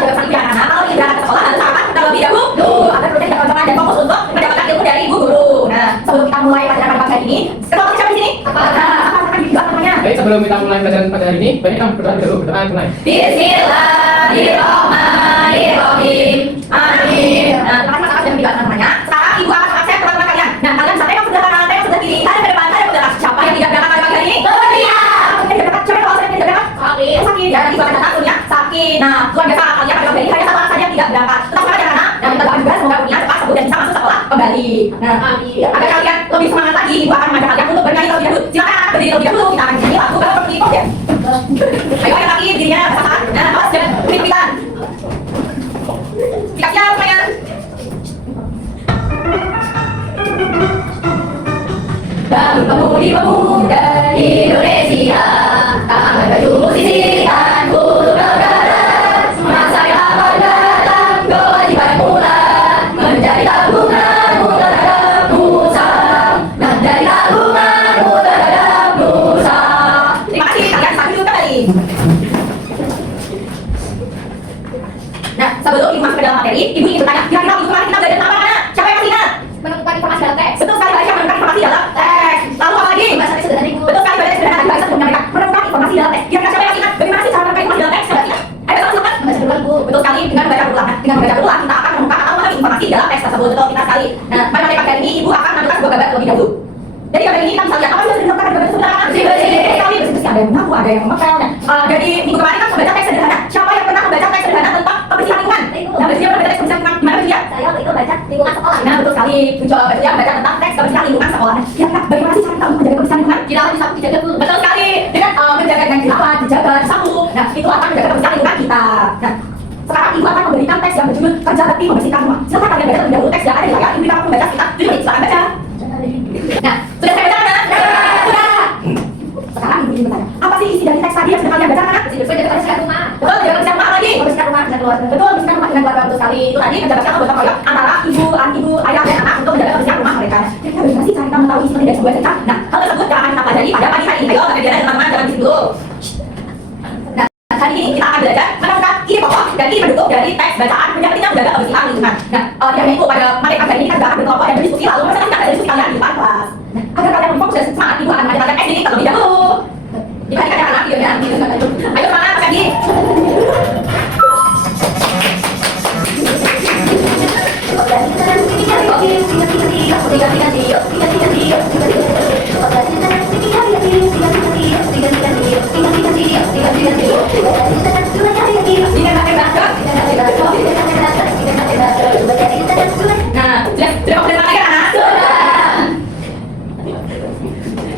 tetap jaga kesehatan anak-anak. Kalau ingin berangkat ke sekolah harus sarapan terlebih dahulu agar rutin berkonsentrasi dan fokus untuk mendapatkan ilmu dari ibu guru. Nah, sebelum kita mulai pelajaran pagi hari ini, ketua siapa di sini? Apa namanya? Baik, sebelum kita mulai pelajaran pada hari ini, baik kita berdoa dulu, berdoa mulai. Bismillahirrahmanirrahim. Amin. Nah, terima kasih sudah mendengarkan namanya. Sekarang ibu akan absen teman-teman kalian. Nah, kalian sampai yang sebelah kanan, yang sebelah kiri, saya ke depan, saya ke belakang. Siapa yang tidak berangkat pada pagi hari ini? Berdiam. Tidak berangkat. Siapa yang tidak berangkat? Sakit. Sakit. Ya, nanti ibu akan datang punya sakit. Nah, luar biasa kalian pada pagi hari hanya satu orang saja yang tidak berangkat. Tetap semangat ya anak. Dan kita doakan juga semoga punya cepat sembuh dan bisa masuk sekolah kembali. Nah, agar kalian lebih semangat lagi, ibu akan mengajak kalian untuk bernyanyi terlebih dahulu. Silakan berdiri terlebih dahulu. Kita akan nyanyi lagu kalau seperti itu ya. Ayo yang lagi dirinya rasakan. Nah, awas dan pimpinan. Siap-siap semuanya. Bangun pemuda Indonesia, tangan baju musisi dan bulu negara. Masa yang akan datang kewajiban pula menjadi tabunganmu terhadap Nusa, menjadi tabunganmu terhadap Nusa. Terima kasih, kalian sambil kembali. Nah, sebelum ibu masuk ke dalam materi, ibu ingin bertanya, kira-kira minggu kemarin kita belajar tentang apa? Siapa yang masih ingat? Menemukan informasi dalam teks. Betul sekali, Mbak Aisyah, menemukan informasi dalam teks. Lalu apa lagi? Bahasa teks sederhana, Ibu. Betul sekali, bahasa teks sederhana. Mbak Aisyah menemukan informasi dalam teks. Kira-kira siapa yang masih ingat? Bagaimana sih cara menemukan informasi dalam teks? Coba ingat. Ayo, silakan. Membaca berulang, Bu. Betul sekali, dengan membaca berulang. Nah, dengan membaca berulang, kita akan menemukan atau memahami informasi dalam teks tersebut. Betul, kita sekali. Nah, pada materi pagi hari ini, Ibu akan menampilkan sebuah gambar terlebih dahulu. Jadi gambar ini kita bisa lihat apa yang sudah dilakukan gambar tersebut. Bersih-bersih, ada yang mengaku, ada yang mengepel. Jadi minggu kemarin kan membaca teks sederhana. Siapa yang pernah membaca teks sederhana tentang kebersihan lingkungan? Nah, Mbak Cia pernah membaca teks kebersihan lingkungan. Gimana, Mbak Cia? Saya waktu itu baca lingkungan sekolah. Nah, betul sekali. Mbak Cia membaca tentang teks kebersihan lingkungan sekolah. Kira-kira bagaimana sih cara kita menjaga kebersihan lingkungan? Kita harus disapu, dijaga dulu. Betul sekali. Dengan menjaga dengan dirawat, dijaga, disapu. Nah, itu akan menjaga kebersihan lingkungan kita. Nah, sekarang ibu akan memberikan teks yang berjudul kerja bakti membersihkan rumah. Silakan kalian baca terlebih dahulu teks yang ada di layar. Ibu akan membaca sekitar 7 menit. Silakan baca. Nah, sudah saya baca, sudah. Sekarang ibu ingin bertanya, apa sih isi dari teks tadi yang sudah kalian baca, anak? Bersih-bersih jaga kebersihan rumah. Betul, jaga kebersihan rumah lagi. Membersihkan rumah dengan keluarga. Betul, membersihkan rumah dengan keluarga, betul sekali. Itu tadi kerja bakti atau gotong royong antara ibu, ayah, dan anak untuk menjaga kebersihan rumah mereka. Kira-kira bagaimana sih cara kita mengetahui isi dari sebuah cerita? Nah, hal tersebut akan kita pelajari pada pagi hari ini. Ayo, kalian teman-teman jangan bisik dulu. Nah, hari ini kita akan belajar menemukan ide pokok dan ide pendukung dari teks bacaan yang pentingnya menjaga kebersihan lingkungan. Nah, yang itu pada materi pagi hari ini kita juga akan berkelompok dan berdiskusi lalu berdasarkan hasil diskusi kalian di depan kelas. Nah, agar kalian berfokus dan semangat, ibu akan mengajarkan teks ini terlebih dahulu. Dikasih anak videonya. Ayo semangat, Mas Adi. Nah, sudah mau belajar lagi kan, anak?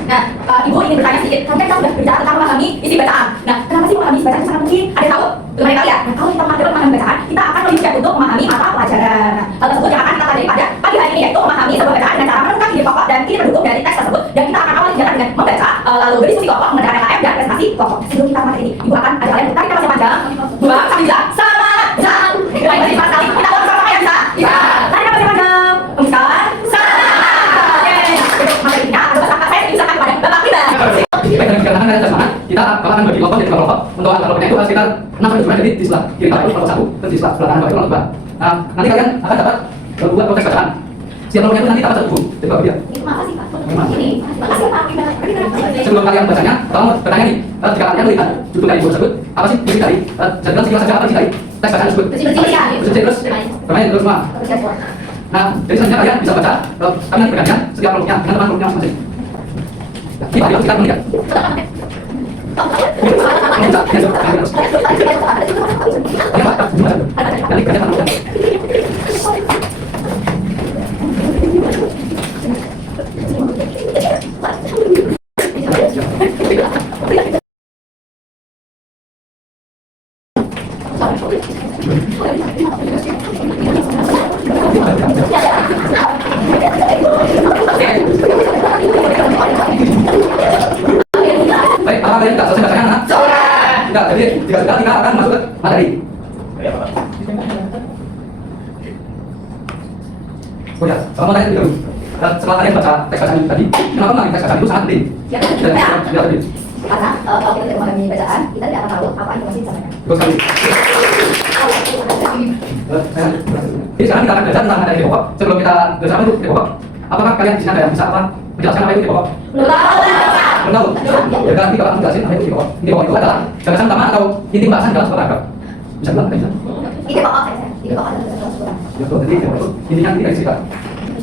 Nah, ibu ingin bertanya sedikit. Sampai kita sudah berbicara tentang memahami isi bacaan. Nah, kenapa sih memahami isi bacaan sangat penting? Ada yang tahu? Belum ada yang tahu ya? Nah, kalau kita memahami bacaan, kita akan lebih siap untuk memahami mata pelajaran. Nah, hal tersebut yang akan kita pelajari pada pagi hari ini, yaitu memahami sebuah bacaan dengan cara menemukan ide pokok dan ide pendukung dari teks tersebut. Dan kita akan awali kegiatan dengan membaca, lalu berdiskusi kelompok, mengerjakan LKM dan presentasi kelompok. Sebelum kita mulai ini, ibu akan ajak kalian tarik nafas yang panjang. 2, 1, semangat, semangat. Baik, kita sekali. Kita lakukan sama yang bisa. Bisa. Tarik nafas yang panjang. Hembuskan. Semangat. Oke. Untuk materi kita, ada beberapa saya diusahakan kepada Bapak Pribadi. Baik, dengan kegiatan kalian semangat, kita akan bagi kelompok jadi kelompok. Untuk kelompoknya itu sekitar 6 sampai 7, jadi di sebelah kiri itu kelompok 1 dan di sebelah kanan itu kelompok 2. Nanti kalian akan dapat 2 konteks bacaan. Setiap kelompoknya itu nanti dapat 1 buku. Jadi bagi dia. Makasih, Pak. Ini. Makasih, Pak. Sebelum kalian bacanya, tolong bertanya nih, jika kalian melihat judul dari buku tersebut, apa sih isi dari? Jadikan sekilas saja apa isi dari teks bacaan tersebut. Bersih terus, bermain terus semua. Nah, jadi selanjutnya kalian bisa baca, kami nanti bergantian setiap kelompoknya dengan teman kelompoknya masing-masing. Kita dialog sekitar menit. Baik, apa kalian tidak selesai bacanya, anak? Tidak, jadi jika sudah kita akan masuk ke materi. Oh ya, sama materi dulu. Setelah kalian baca teks bacaan tadi, kenapa memahami teks bacaan itu sangat penting? Karena kalau kita tidak memahami bacaan, kita tidak akan tahu apa informasi disampaikan. Betul sekali. kita akan belajar tentang materi ide pokok. Sebelum kita belajar apa itu ide pokok, apakah kalian di sini ada yang bisa apa menjelaskan apa itu ide pokok? Belum tahu. Belum tahu. Ya kan, nanti kakak jelasin apa itu ide pokok. Ide pokok itu adalah gagasan utama atau inti pembahasan dalam sebuah paragraf. Bisa bilang, bisa. Ide pokok saja. Ide pokok adalah sesuatu. Ya, betul. Jadi ide pokok itu intinya nanti dari cerita.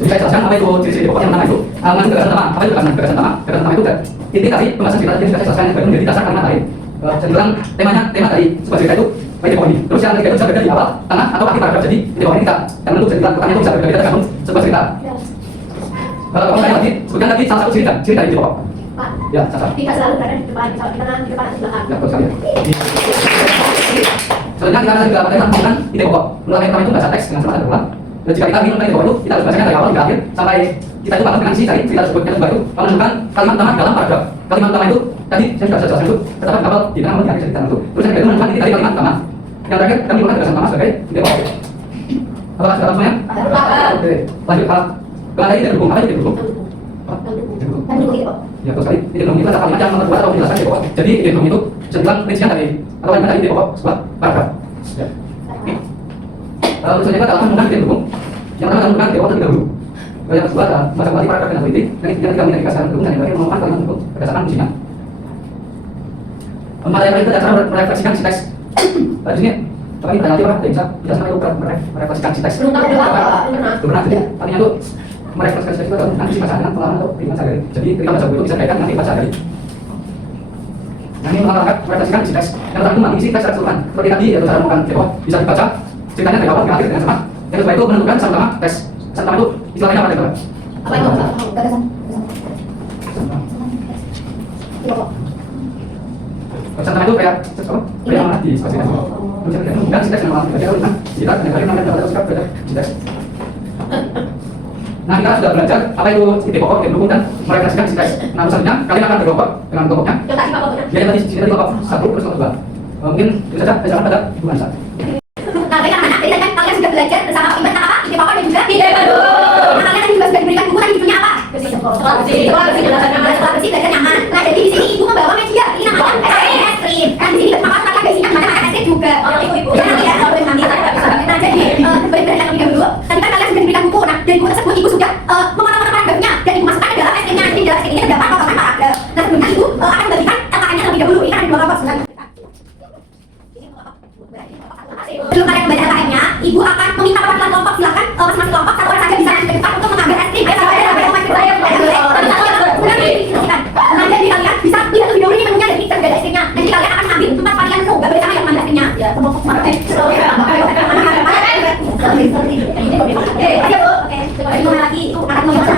Jadi saya jelaskan apa itu ciri-ciri ide pokok yang pertama itu. Mengandung gagasan utama. Apa itu gagasan utama? Gagasan utama itu inti dari pembahasan cerita yang sudah saya jelaskan yang baru menjadi dasar kalimat lain. Saya bilang tema dari sebuah cerita itu ide pokok ini. Terus yang ketiga itu bisa berbeda di awal, tengah, atau akhir paragraf. Jadi ide pokok ini kita yang menentukan cerita pertanyaan itu bisa berbeda tergantung sebuah cerita. Kalau saya lagi, sebutkan lagi salah satu ciri dari ide pokok. Pak. Ya, Sasa. Tidak selalu berada di depan, misalnya di tengah, di depan, atau di belakang. Ya, betul sekali. Sebenarnya kita juga materi tentang ide pokok. Mulai pertama itu baca teks dengan semangat berulang. Dan jika kita ingin tentang ide pokok itu, kita harus bacanya dari awal hingga akhir sampai kita itu paham dengan isi dari cerita tersebut. Yang kedua itu menentukan kalimat utama dalam paragraf. Kalimat utama itu tadi saya sudah jelaskan itu, terdapat kabel di tengah dan di cerita itu. Terus yang kedua itu menentukan inti dari kalimat utama. Yang terakhir kami menggunakan gagasan utama sebagai ide pokok. Apakah sudah semuanya? Oke, lanjut hal. Kalau ada ide dukung, apa ide dukung? Dan dulu ide pokok. Ya betul sekali. Ide dukung itu adalah kalimat yang memperkuat atau menjelaskan ide pokok. Jadi ide dukung itu bisa dibilang rincian dari atau kalimat dari ide pokok sebuah paragraf. Ya. Selanjutnya adalah menggunakan ide dukung. Yang pertama menggunakan ide pokok terlebih dahulu. Yang kedua adalah macam arti paragraf dengan politik. Dan yang ketiga menjadi gagasan dukung dan yang terakhir menemukan kalimat dukung berdasarkan fungsinya. Materi yang itu cara merefleksikan si teks. Di sini tapi kita nanti orang bisa jelaskan itu merefleksikan si teks. Belum tahu belum apa. Belum pernah. Jadi artinya itu merefleksikan si teks itu adalah nanti baca dengan pengalaman atau pikiran sehari. Jadi ketika baca buku itu bisa kaitkan nanti baca hari. Nah ini mengangkat merefleksikan si teks. Yang pertama itu mengisi teks secara keseluruhan. Seperti tadi yaitu cara melakukan ide pokok bisa dibaca ceritanya dari awal hingga akhir dengan sama. Yang kedua itu menentukan kesan utama teks. Kesan utama itu istilahnya apa teman-teman? Apa itu? Gagasan. Ide pokok. Kesan utama itu kayak apa? Kayak mana di seperti itu. Dan si teks yang melakukan kita kita kadang-kadang mengenai sikap beda si teks. Nah kita sudah belajar apa itu ide pokok, ide dukung dan merefleksikan si teks. Nah selanjutnya kalian akan berkelompok dengan kelompoknya. Yang tadi apa benar? Ya tadi sini tadi kelompok 1 terus kelompok 2. Mungkin bisa saja saya saran pada Bu Ansa. Nah, bagaimana? Jadi kan kalian sudah belajar bersama tentang apa? Ide pokok dan juga ide baru. Nah, kalian tadi juga sudah diberikan buku tadi judulnya apa? Sekolah bersih belajar nyaman. Nah, jadi di sini ibu membawa media. Ini namanya es krim. Kan di sini makanan kalian ada isinya macam es krim juga. Ibu. Jangan ya, kalau boleh nanti saya nggak bisa. Nah, jadi berikan terlebih dahulu. Tadi kan kalian sudah diberikan buku. Nah, dari buku tersebut ibu sudah mengotak-otak paragrafnya dan ibu masukkan ke dalam es krimnya. Jadi di dalam es krim ini terdapat potongan paragraf. Nah, sebelumnya ibu akan membagikan LKM-nya terlebih dahulu. Ini kan ada 2 kelompok sebenarnya. Sebelum kalian membaca LKM-nya, ibu akan meminta perwakilan kelompok. Silakan masing-masing kelompok satu orang saja bisa naik ke depan untuk mengambil es krim. Nah, jadi kalian bisa lihat lebih dahulu ini menunya dan kita sudah ada es krimnya. Nanti kalian akan ambil tempat varian menu, gak boleh sama yang mengambil es krimnya. Ya, kelompok mana? Ayo Bu, oke. Coba lagi, itu anak nomor 1.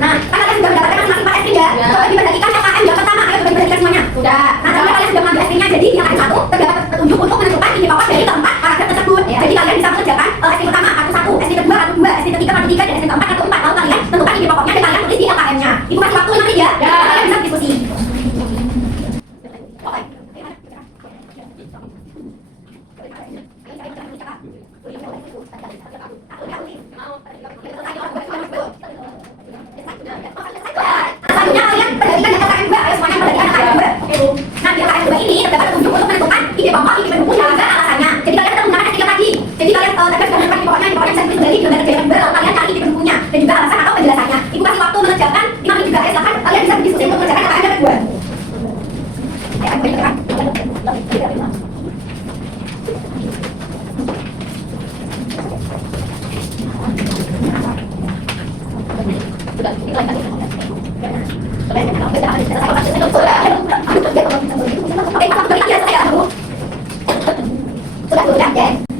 Nah, kalian sudah mendapatkan masing-masing es krim ya? Coba dibagikan LKM yang pertama, ayo dibagikan semuanya. Sudah. Nah, setelah kalian sudah mengambil es krimnya, jadi yang ada 1 terdapat petunjuk untuk menentukan ide pokok dari keempat paragraf tersebut. Jadi kalian bisa mengerjakan es krim pertama, kartu 1, es krim kedua, kartu 2, es krim ketiga, kartu 3, dan es krim keempat, kartu 4. Lalu kalian tentukan ide pokoknya dan kalian tulis di LKM-nya. Ibu kasih waktu 5 menit ya. Kalian bisa diskusi. Selanjutnya kalian perhatikan data LKM 2. Ayo semuanya perhatikan LKM 2. Nah, di LKM 2 ini terdapat petunjuk untuk menentukan ide pokok, ide pendukung, dan juga alasannya. Jadi kalian tetap menggunakan es krim lagi. Jadi kalian tadi sudah menemukan ide pokoknya bisa ditulis kembali di lembar kerja yang kedua. Lalu kalian cari ide pendukungnya dan juga alasan atau penjelasannya. Ibu kasih waktu mengerjakan 5 menit juga. Ayo silakan kalian bisa berdiskusi untuk mengerjakan LKM yang kedua.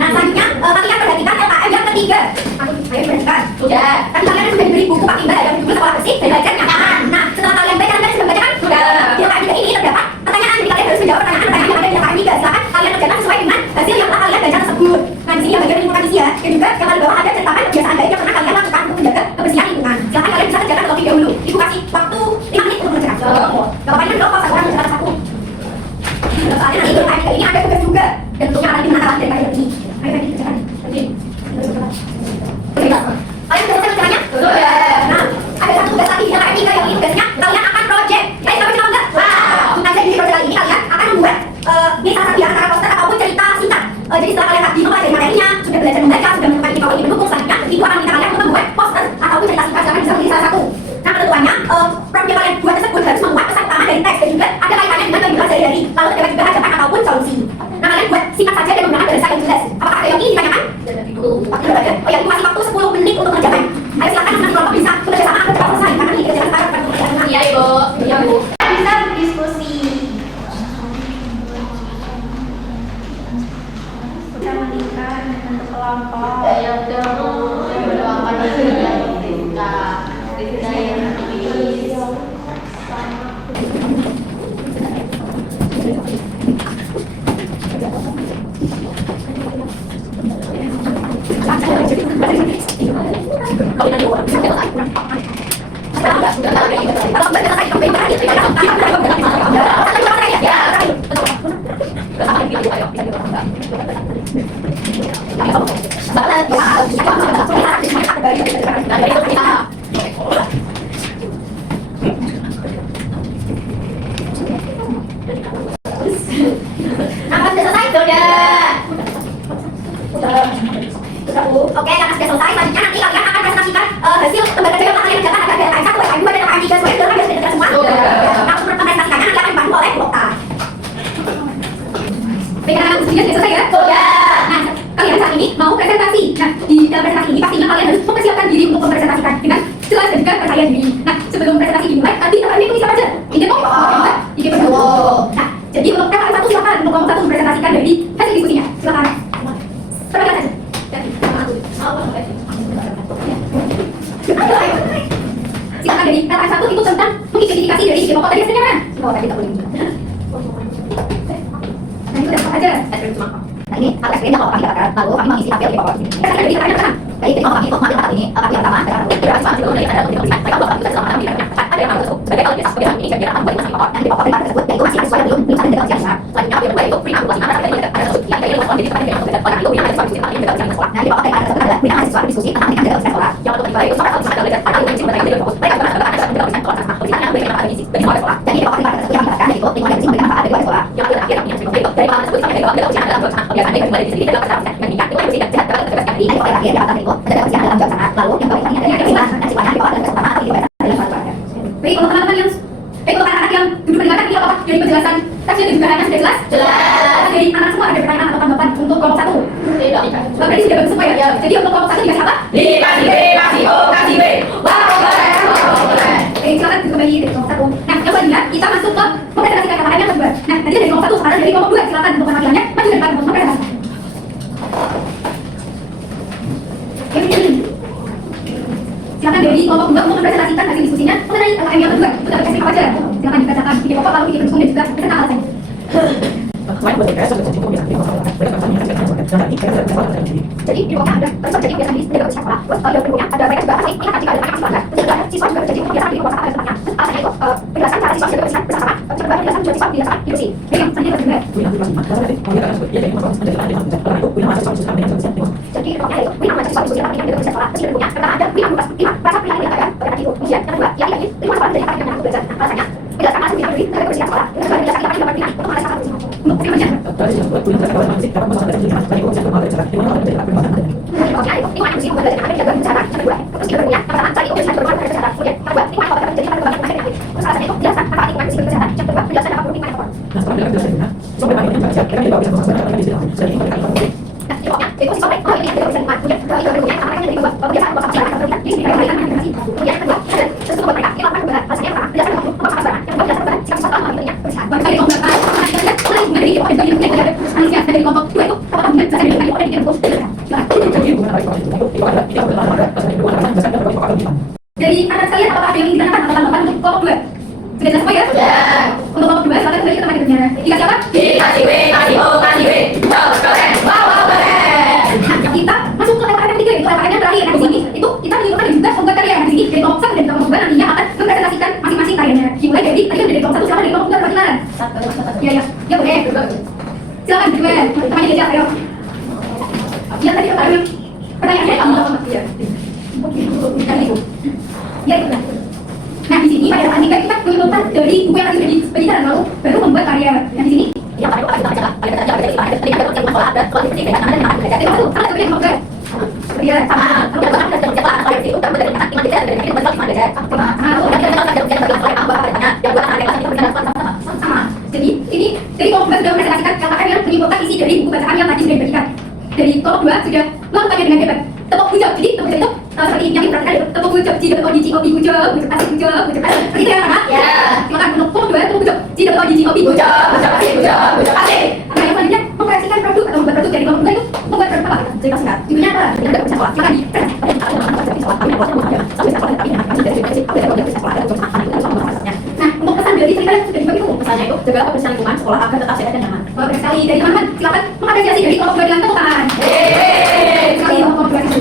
Nah, selanjutnya kalian perhatikan LKM yang ketiga. Ayo perhatikan. Sudah. Kan kalian sudah diberi buku Pak Imba yang judul Sekolah Bersih dan Belajar Nyaman. Nah, setelah kalian baca, kalian sudah membaca kan? Sudah. Di LKM 3 ini terdapat pertanyaan, jadi kalian harus menjawab pertanyaan yang ada di LKM 3. Silakan kalian kerjakan sesuai dengan hasil yang telah kalian baca tersebut. Nah, di sini yang bagian lingkungan isi ya. Dan juga yang di bawah ada ceritakan kebiasaan baik yang pernah kalian lakukan untuk menjaga kebersihan lingkungan. Silakan kalian bisa kerjakan terlebih dahulu. Ibu kasih waktu 5 menit untuk mengerjakan. Gak apa-apa, ini kelompok satu orang mengerjakan satu. Soalnya nanti di LKM 3 ini ada tugas juga. Dan tentunya akan lebih menantang dari kalian ini. Ayo kerjakan. Kalian sudah selesai mengerjakannya? Sudah. Oke, karena sudah selesai, selanjutnya nanti kalian akan presentasikan hasil lembaga kerja yang kalian kerjakan ada dari A1, A2, dan A3 sesuai dengan hasil kerja semua. Nah, untuk mempresentasikannya nanti akan dibantu oleh Dokta. Baiklah, sudah selesai ya? Ya. Nah, kalian saat ini mau presentasi. Nah, di dalam presentasi ini pastinya kalian harus mempersiapkan diri untuk mempresentasikan dengan jelas dan juga percaya diri. Nah, sebelum presentasi dimulai, nanti kalian tulis apa aja? Ide mau? Ide berdua. Nah, jadi untuk KKN 1 silakan untuk kelompok 1 mempresentasikan dari hasil diskusinya. Silakan. Terima kasih. Silakan dari kata satu itu tentang mengidentifikasi dari ide pokok tadi hasilnya mana? Oh, tadi tak boleh. Nah, itu dapat aja. Nah, ini alat screen kalau kami katakan, lalu kami mengisi tabel ide pokok. Kita dari kata pertama. Dari ide pokok kami untuk mengambil ini, tabel pertama, ada yang masuk sebagai kalau biasa sebagai ini jadi akan buat masing pokok dan ide pokok pada tersebut yaitu masih sesuai belum ada dengan siapa. Selanjutnya ide pokok itu prima kalkulasi mana ada tersebut yang dari jadi pada yang orang itu yang ada diskusi tentang ide sekolah. Nah, ide pokok pada tersebut adalah bidang mahasiswa diskusi tentang ide sekolah. Yang untuk ide itu sama sama belajar pada yang sebenarnya ide pokok. Mereka juga ada dengan sekolah sama tulisannya bagaimana ada isi bagi sekolah. Jadi ide pokok pada tersebut yang mengatakan itu lingkungan yang memberikan manfaat bagi sekolah. Yang terakhir yang dari pengalaman tersebut sampai dalam ujian dalam kebiasaan dari kembali di sini dalam perjalanan yang meningkat itu yang sehat dalam kebiasaan ini ide pokok terakhir yang akan itu ada ujian dalam kebiasaan lalu yang paling penting adalah kesimpulan dan sifatnya ide pokok adalah pertama atau ide dalam suatu keluarga. Baik, kalau teman-teman yang anak-anak yang duduk mendengarkan ini apa? Jadi penjelasan kajian dan juga hanya sudah jelas? Jelas. Jadi anak semua ada pertanyaan atau tanggapan untuk kelompok 1? Tidak. Berarti sudah bagus semua ya? Jadi untuk kelompok 1 dikasih apa? Dikasih B, kasih O, kasih B. Wow, keren. Oke, silakan kembali dari kelompok 1. Nah, yang selanjutnya kita masuk ke mempresentasikan KKN yang kedua. Nah, tadi dari kelompok 1, sekarang dari kelompok 2. Silakan untuk penampilannya maju ke depan untuk mempresentasikan. Silakan dari kelompok 2 untuk mempresentasikan hasil diskusinya mengenai KKN yang kedua. Itu dapat kasih apa aja? Silakan dibacakan ide pokok lalu ide pendukung dan juga beserta alasannya. Jadi di pokoknya ada tersebut jadi kebiasaan di sekolah sekolah. Terus kalau pendukungnya ada mereka juga pasti ingat jika ada anak keluarga. Terus juga siswa juga jadi kebiasaan di pokok ada tentangnya. Terus alasannya itu penjelasan cara siswa juga bersama. Terus kedua penjelasan juga siswa biasa diskusi. Jadi yang selanjutnya kedua. Jadi pokoknya itu wina mahasiswa diskusi tentang ide sekolah. Terus pendukungnya karena ada wina berupa rasa pilihan yang ada pada itu. Kemudian yang kedua yang ini lima sekolah dari kakak yang belajar. Alasannya penjelasan alasan tidak berdiri dari kebersihan sekolah. Terus kedua penjelasan tidak berdiri untuk mengalahkan untuk kemudian pokoknya itu lingkungan yang belajar akan jaga bicara kedua terus kedua pertama tadi urusan berbuat pada kesehatan kemudian kedua lingkungan apa terjadi pada berbagai macam terus alasannya itu penjelasan apa lingkungan fisik kesehatan yang kedua penjelasan apa lingkungan apa itu sih oh ini ada urusan kemudian kedua itu berikutnya apa yang dari dua penjelasan apa bicara kemudian jadi kita berikan informasi kemudian kedua ada sesuatu mereka yang akan berbahas alasannya apa penjelasan apa apa yang kedua penjelasan apa sikap apa itu ya berusaha dari kelompok dari dari kelompok dua itu apa yang bisa dari kelompok dari kelompok dari anak sekalian apakah ada yang ingin ditanyakan atau tanggapan untuk kelompok 2? Sudah jelas semua ya? Ya. Untuk kelompok 2 silakan kembali ke tempat duduknya. Dikasih apa? Dikasih W, kasih O, kasih W. Wow, keren. Wow, keren. Nah, kita masuk ke LKM yang ketiga yaitu LKM yang terakhir. Nah, di sini itu kita menunjukkan dan juga membuat karya. Nah, di sini dari kelompok 1 dan kelompok 2 nantinya akan mempresentasikan masing-masing karyanya. Dimulai dari tadi dari kelompok 1 silakan dari kelompok 2 bagaimana? Ya, ya. Ya, boleh. Silakan berdua. Namanya dia siapa? Ayo. Yang tadi pertanyaannya kamu ya. Ya itu lah. Nah di sini pada saat kita mengumpulkan dari buku yang tadi sudah diberikan lalu baru membuat karya. Nah di sini yang tadi kita baca ada sekolah ada sekolah ini ada itu sangat berbeda dengan ya sama kalau kita ada sekolah ada itu kan dari anak kita dari ini betul sama ada sama. Jadi ini dari kelompok sudah mempresentasikan KKN yang menyimpulkan isi dari buku bacaan yang tadi sudah diberikan. Dari kelompok 2 sudah melakukannya dengan hebat. Tepuk hujab, jadi tepuk hujab itu seperti yang diperhatikan itu tepuk hujab, jika kondisi kopi hujab, asik hujab, seperti itu ya anak? Ya. Silakan untuk kelompok 2 tepuk hujab, jika kondisi kopi hujab, asik. Nah yang selanjutnya memproyeksikan produk atau membuat produk dari kelompok 2 itu membuat produk apa? Cerita singkat. Judulnya apa? Yang tidak bisa sekolah. Silakan di Nah, untuk pesan dari cerita sudah dibagi tuh. Pesannya itu jaga kebersihan lingkungan sekolah agar tetap sehat dan nyaman. Bagus sekali. Dari teman-teman silakan mengapresiasi dari kelompok dengan tepuk tangan. Sekali kelompok berarti.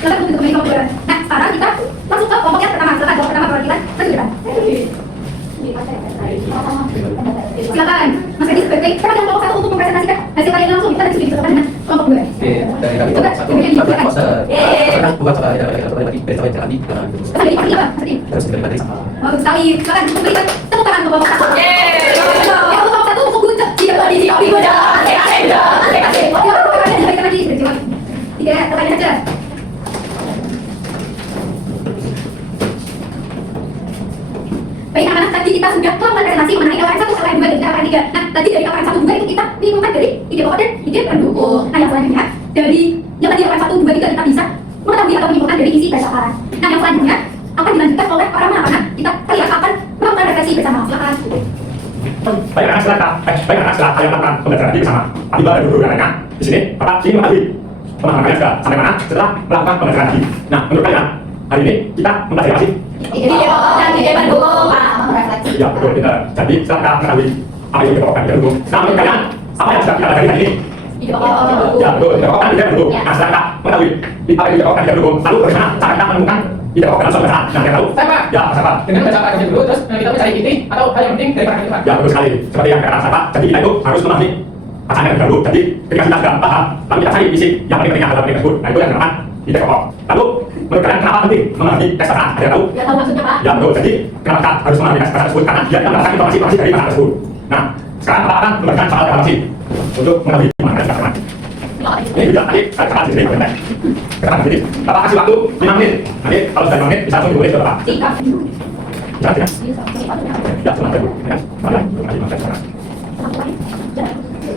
Silakan untuk kelompok berarti. Nah, sekarang kita langsung ke kelompok yang pertama. Silakan kelompok pertama kita lanjutkan. Silakan, Mas Edi sebagai pemegang kelompok satu untuk mempresentasikan hasil karya langsung kita diskusi bersama dengan kelompok dua. Oke, dari kami Coba, satu coba poster. Yeay. Pernah buat soal dari dari tadi. Pesan dari Pak Mas Edi. Terus dari sama. Bagus sekali. Silakan memberikan tepuk tangan untuk kelompok satu. Yang untuk kelompok satu untuk buncet. Tidak tadi di opi muda. Kasih. Oh, ya, pertanyaannya diberikan lagi. Tiga pertanyaan saja. Baik anak-anak, tadi kita sudah melakukan presentasi mengenai LKM 1, LKM 2, dan LKM 3. Nah, tadi dari LKM 1, 2 itu kita bingung dari ide pokok dan ide pendukung. Nah, yang selanjutnya, dari yang tadi LKM 1, 2, 3 kita bisa mengetahui atau menyimpulkan dari isi percakapan. Nah, yang selanjutnya akan dilanjutkan oleh para anak-anak. Kita kalian akan melakukan refleksi bersama. Silakan. Baik anak silakan kalian lakukan pembelajaran ini bersama. Tiba dari guru yang lainnya. Di sini, Bapak ingin mengetahui pemahaman kalian sudah sampai mana setelah melakukan pembelajaran ini. Nah, menurut kalian, hari ini kita mempelajari apa sih? Ide pokok dan ide pendukung. Refleksi. Ya, betul, pintar. Jadi, silakan mengetahui apa itu ide pokok dan ide pendukung. Nah, menurut kalian, apa yang sudah kita pelajari hari ini? Ide pokok dan pendukung. Ya, betul, ide pokok dan ide pendukung. Nah, silakan mengetahui apa itu ide pokok dan ide pendukung. Lalu, bagaimana cara kita menemukan ide pokok dalam suatu pembahasan? Nah, yang tahu? Saya Pak. Ya, siapa? Dengan baca apa aja dulu, terus kita mencari inti atau hal yang penting dari perhatian Pak. Ya, betul sekali. Seperti yang kata siapa? Jadi, kita itu harus memahami pasangan yang dahulu. Jadi, ketika kita sudah paham, lalu kita cari isi yang paling penting dalam ide tersebut. Nah, itu yang dinamakan ide pokok. Lalu, menurut kalian kenapa penting memahami teks bacaan? Ada yang tahu? Ya, tahu maksudnya, Pak. Ya betul, jadi kenapa kita harus memahami teks bacaan tersebut? Karena dia mendapatkan informasi dari bacaan tersebut. Nah, sekarang Bapak akan memberikan soal evaluasi untuk mengetahui mana teks bacaan. Ini juga tadi saya katakan di sini, benar. Katakan di sini. Bapak kasih waktu 5 menit. Nanti kalau sudah 5 menit bisa langsung ditulis ke Bapak. Singkat. Jangan, ya, cuma dulu. Ya, mari, mari, mari.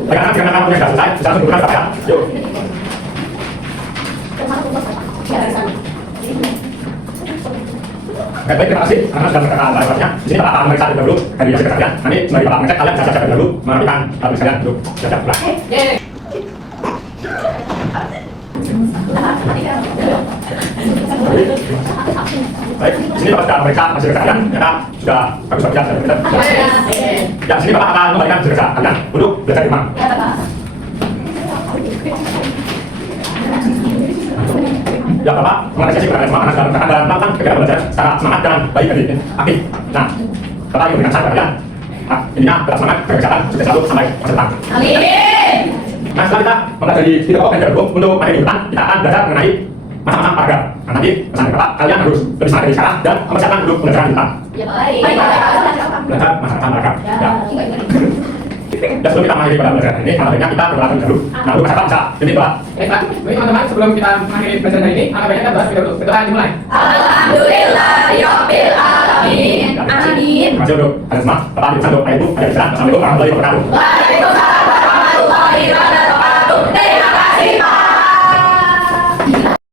Baik, anak, jika kamu sudah selesai, bisa langsung ditulis ke Bapak ya. Yuk. Baik, terima kasih. Karena sudah berkenan lewatnya. Di sini Bapak akan memeriksa terlebih dahulu dari hasil kalian. Nanti sembari Bapak mengecek, kalian bisa siap-siap terlebih dahulu merapikan tulis kalian untuk siap-siap pulang. Baik, di sini Bapak sudah memeriksa hasil kalian. Ternyata sudah bagus-bagus ya. Ya, di sini Bapak akan memberikan hasil kerja kalian untuk belajar di rumah. Ya Bapak, mengapresiasi kepada semua anak dalam dalam melakukan kegiatan belajar secara semangat dan baik dan aktif. Nah, Bapak ingin memberikan saran kalian. Nah, intinya tetap semangat, berkegiatan, sukses selalu sampai masa depan. Amin. Nah, setelah kita mempelajari ide pokok dan ide pendukung untuk materi minggu depan, kita akan belajar mengenai masa-masa paragraf. Nah, nanti pesan Bapak, kalian harus lebih semangat dari sekarang dan mempersiapkan untuk pembelajaran kita. Ya, baik. Belajar masa-masa paragraf. Ya. Dan sebelum kita mengakhiri pada pelajaran ini, alhamdulillah kita berdoa terlebih dahulu. Nah, untuk siapa bisa? Jadi Bapak. Baik Pak, baik teman-teman, sebelum kita mengakhiri pelajaran hari ini, angkat baiknya kita bahas video dulu. Berdoa dimulai. Alhamdulillahirabbil alamin. Amin. Terima kasih untuk kalian semua. Bapak di sana untuk ayat itu, ada di sana. Assalamualaikum warahmatullahi wabarakatuh. Waalaikumsalam warahmatullahi wabarakatuh.